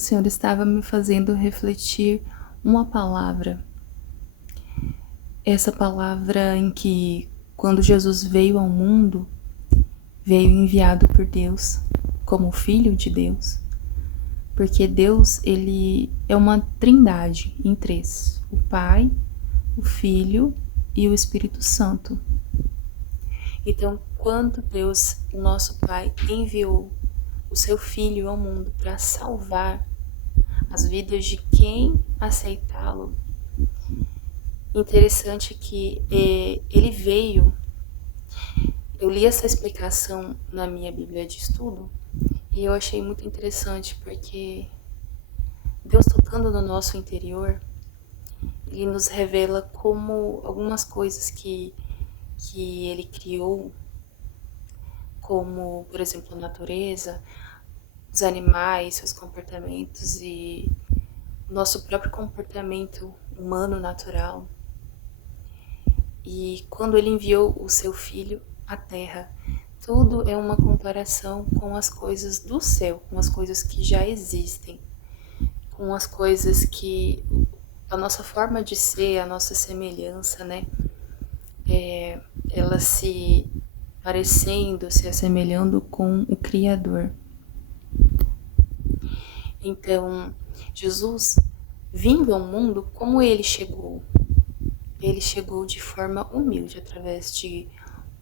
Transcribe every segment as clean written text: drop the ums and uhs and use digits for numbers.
o Senhor estava me fazendo refletir uma palavra. Essa palavra em que, quando Jesus veio ao mundo, veio enviado por Deus, como Filho de Deus. Porque Deus, ele é uma trindade em três: o Pai, o Filho e o Espírito Santo. Então, quando Deus, o nosso Pai, enviou o seu Filho ao mundo para salvar as vidas de quem aceitá-lo, interessante que ele veio. Eu li essa explicação na minha Bíblia de estudo e eu achei muito interessante, porque Deus, tocando no nosso interior, ele nos revela como algumas coisas que ele criou, como, por exemplo, a natureza, os animais, seus comportamentos e o nosso próprio comportamento humano natural. E quando ele enviou o seu Filho à Terra, tudo é uma comparação com as coisas do céu, com as coisas que já existem, com as coisas que a nossa forma de ser, a nossa semelhança, né? Ela se parecendo, se assemelhando com o Criador. Então, Jesus, vindo ao mundo, como ele chegou? Ele chegou de forma humilde, através de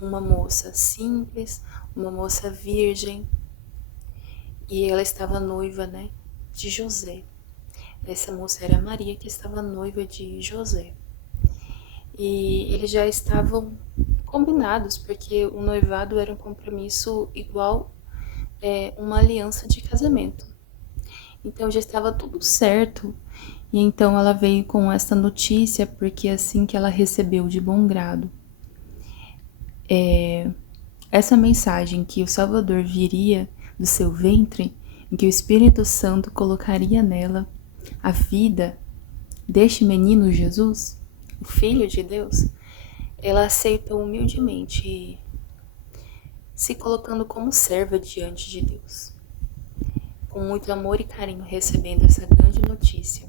uma moça simples, uma moça virgem, e ela estava noiva, né, de José. Essa moça era Maria, que estava noiva de José. E eles já estavam combinados, porque o noivado era um compromisso igual uma aliança de casamento. Então já estava tudo certo. E então ela veio com essa notícia, porque assim que ela recebeu de bom grado essa mensagem que o Salvador viria do seu ventre, em que o Espírito Santo colocaria nela a vida deste menino Jesus, o Filho de Deus, ela aceitou humildemente, se colocando como serva diante de Deus, com muito amor e carinho, recebendo essa grande notícia.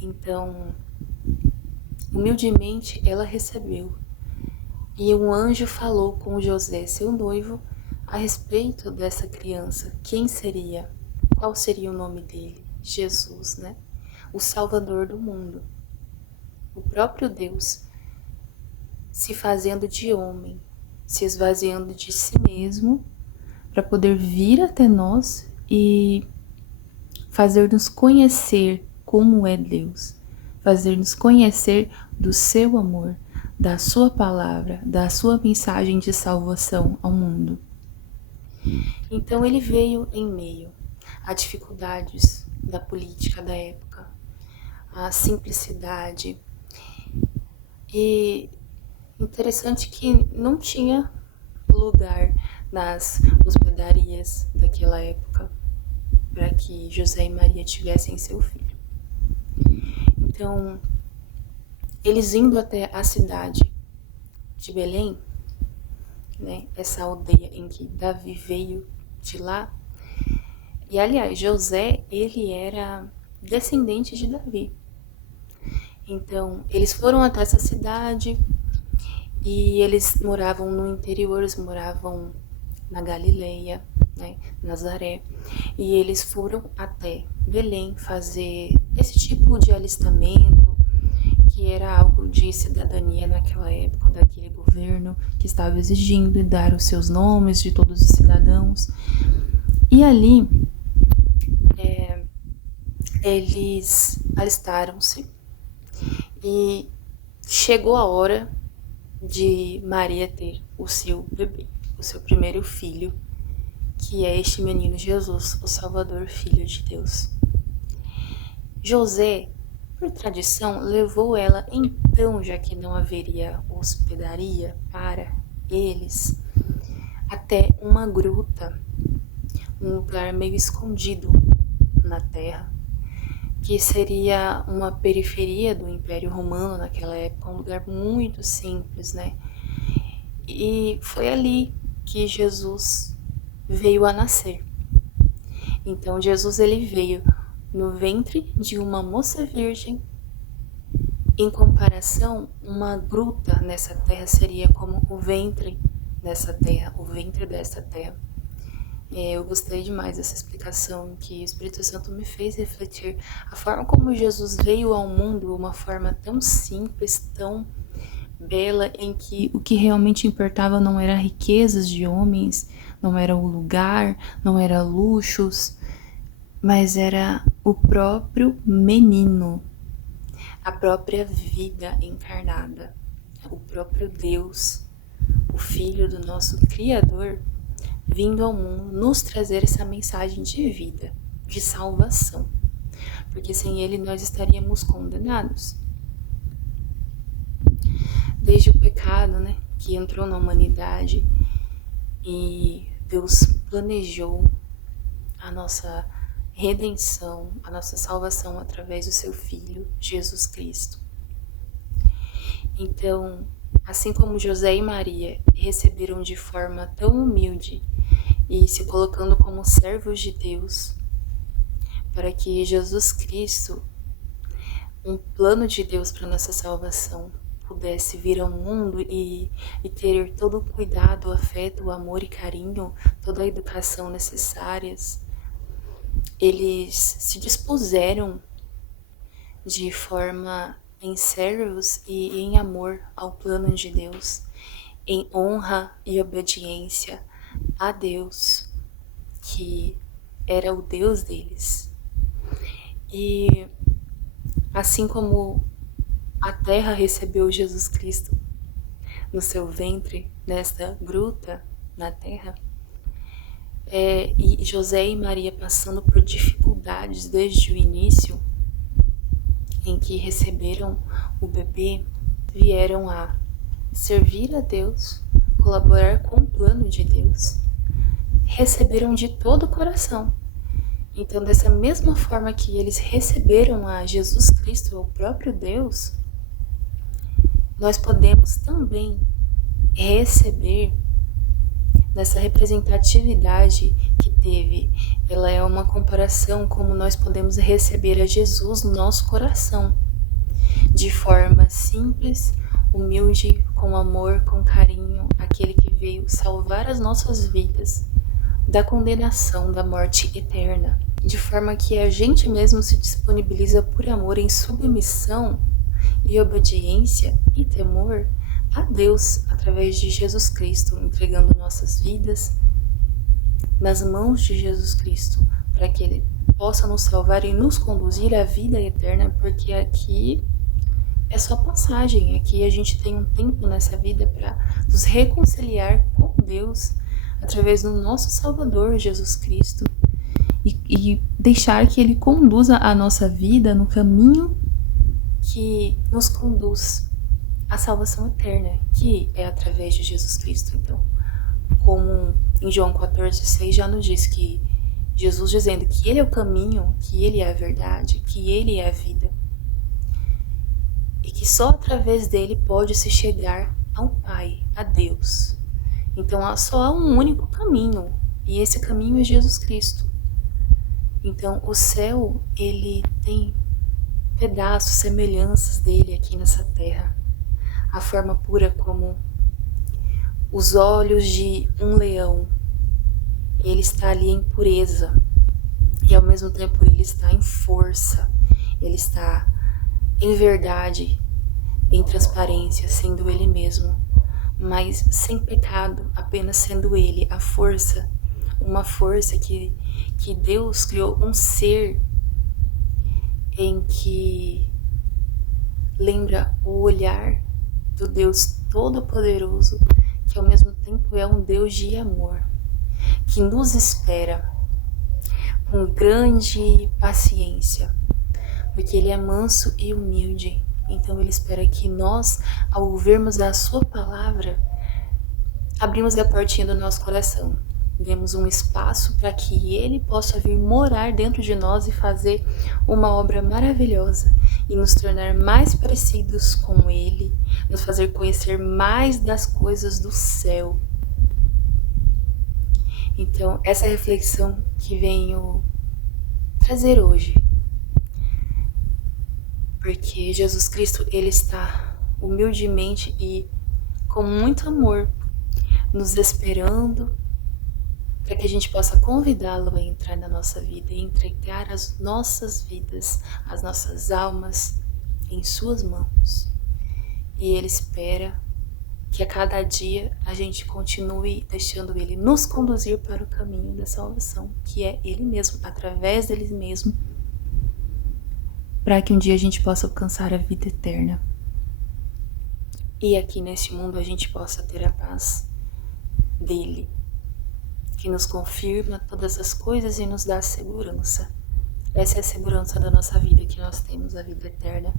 Então, humildemente ela recebeu. E um anjo falou com José, seu noivo, a respeito dessa criança. Quem seria? Qual seria o nome dele? Jesus, né? O Salvador do mundo. O próprio Deus se fazendo de homem, se esvaziando de si mesmo, para poder vir até nós e fazer-nos conhecer como é Deus, fazer-nos conhecer do seu amor, da sua palavra, da sua mensagem de salvação ao mundo. Então ele veio em meio a dificuldades da política da época, a simplicidade, e interessante que não tinha lugar nas hospedarias daquela época para que José e Maria tivessem seu filho. Então, eles indo até a cidade de Belém, né, essa aldeia em que Davi veio de lá, e aliás, José, ele era descendente de Davi. Então, eles foram até essa cidade e eles moravam no interior, eles moravam na Galileia, né, Nazaré, e eles foram até Belém fazer esse tipo de alistamento, que era algo de cidadania naquela época, daquele governo que estava exigindo dar os seus nomes de todos os cidadãos. E ali eles alistaram-se e chegou a hora de Maria ter o seu bebê, o seu primeiro filho, que é este menino Jesus, o Salvador, Filho de Deus. José, por tradição, levou ela então, já que não haveria hospedaria para eles, até uma gruta, um lugar meio escondido na terra, que seria uma periferia do Império Romano naquela época, um lugar muito simples, né? E foi ali que Jesus veio a nascer. Então Jesus ele veio no ventre de uma moça virgem. Em comparação, uma gruta nessa terra seria como o ventre dessa terra, o ventre dessa terra. Eu gostei demais dessa explicação que o Espírito Santo me fez refletir a forma como Jesus veio ao mundo, uma forma tão simples, tão bela, em que o que realmente importava não era riquezas de homens, não era o lugar, não era luxos, mas era o próprio menino, a própria vida encarnada, o próprio Deus, o Filho do nosso Criador, vindo ao mundo nos trazer essa mensagem de vida, de salvação, porque sem ele nós estaríamos condenados. Desde o pecado, né, que entrou na humanidade e Deus planejou a nossa redenção, a nossa salvação através do seu Filho, Jesus Cristo. Então, assim como José e Maria receberam de forma tão humilde e se colocando como servos de Deus, para que Jesus Cristo, um plano de Deus para nossa salvação, pudesse vir ao mundo e ter todo o cuidado, o afeto, o amor e carinho, toda a educação necessárias, eles se dispuseram de forma em servos e em amor ao plano de Deus, em honra e obediência a Deus, que era o Deus deles. E assim como a terra recebeu Jesus Cristo no seu ventre, nesta gruta na terra, e José e Maria passando por dificuldades desde o início, em que receberam o bebê, vieram a servir a Deus, colaborar com o plano de Deus, receberam de todo o coração. Então, dessa mesma forma que eles receberam a Jesus Cristo, o próprio Deus, nós podemos também receber nessa representatividade que teve. Ela é uma comparação como nós podemos receber a Jesus no nosso coração, de forma simples, humilde, com amor, com carinho, aquele que veio salvar as nossas vidas da condenação, da morte eterna, de forma que a gente mesmo se disponibiliza por amor em submissão e obediência e temor a Deus através de Jesus Cristo, entregando nossas vidas nas mãos de Jesus Cristo, para que Ele possa nos salvar e nos conduzir à vida eterna, porque aqui é só passagem, aqui a gente tem um tempo nessa vida para nos reconciliar com Deus através do nosso Salvador Jesus Cristo e deixar que Ele conduza a nossa vida no caminho que nos conduz à salvação eterna, que é através de Jesus Cristo. Então, como em João 14,6 já nos diz que Jesus dizendo que Ele é o caminho, que Ele é a verdade, que Ele é a vida, e que só através dele pode se chegar ao Pai, a Deus. Então só há um único caminho, e esse caminho é Jesus Cristo. Então o céu, ele tem pedaços, semelhanças dele aqui nessa terra. A forma pura como os olhos de um leão, ele está ali em pureza, e ao mesmo tempo ele está em força, ele está em verdade, em transparência, sendo ele mesmo, mas sem pecado, apenas sendo ele a força, uma força que Deus criou, um ser em que lembra o olhar do Deus Todo-Poderoso, que ao mesmo tempo é um Deus de amor, que nos espera com grande paciência, porque Ele é manso e humilde. Então Ele espera que nós, ao ouvirmos a sua palavra, abrimos a portinha do nosso coração, demos um espaço para que Ele possa vir morar dentro de nós e fazer uma obra maravilhosa e nos tornar mais parecidos com Ele, nos fazer conhecer mais das coisas do céu. Então, essa reflexão que venho trazer hoje. Porque Jesus Cristo, Ele está humildemente e com muito amor nos esperando para que a gente possa convidá-lo a entrar na nossa vida e entregar as nossas vidas, as nossas almas em suas mãos. E Ele espera que a cada dia a gente continue deixando Ele nos conduzir para o caminho da salvação, que é Ele mesmo, através dele mesmo, para que um dia a gente possa alcançar a vida eterna. E aqui neste mundo a gente possa ter a paz dele, que nos confirma todas as coisas e nos dá segurança. Essa é a segurança da nossa vida, que nós temos a vida eterna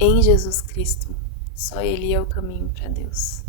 em Jesus Cristo. Só Ele é o caminho para Deus.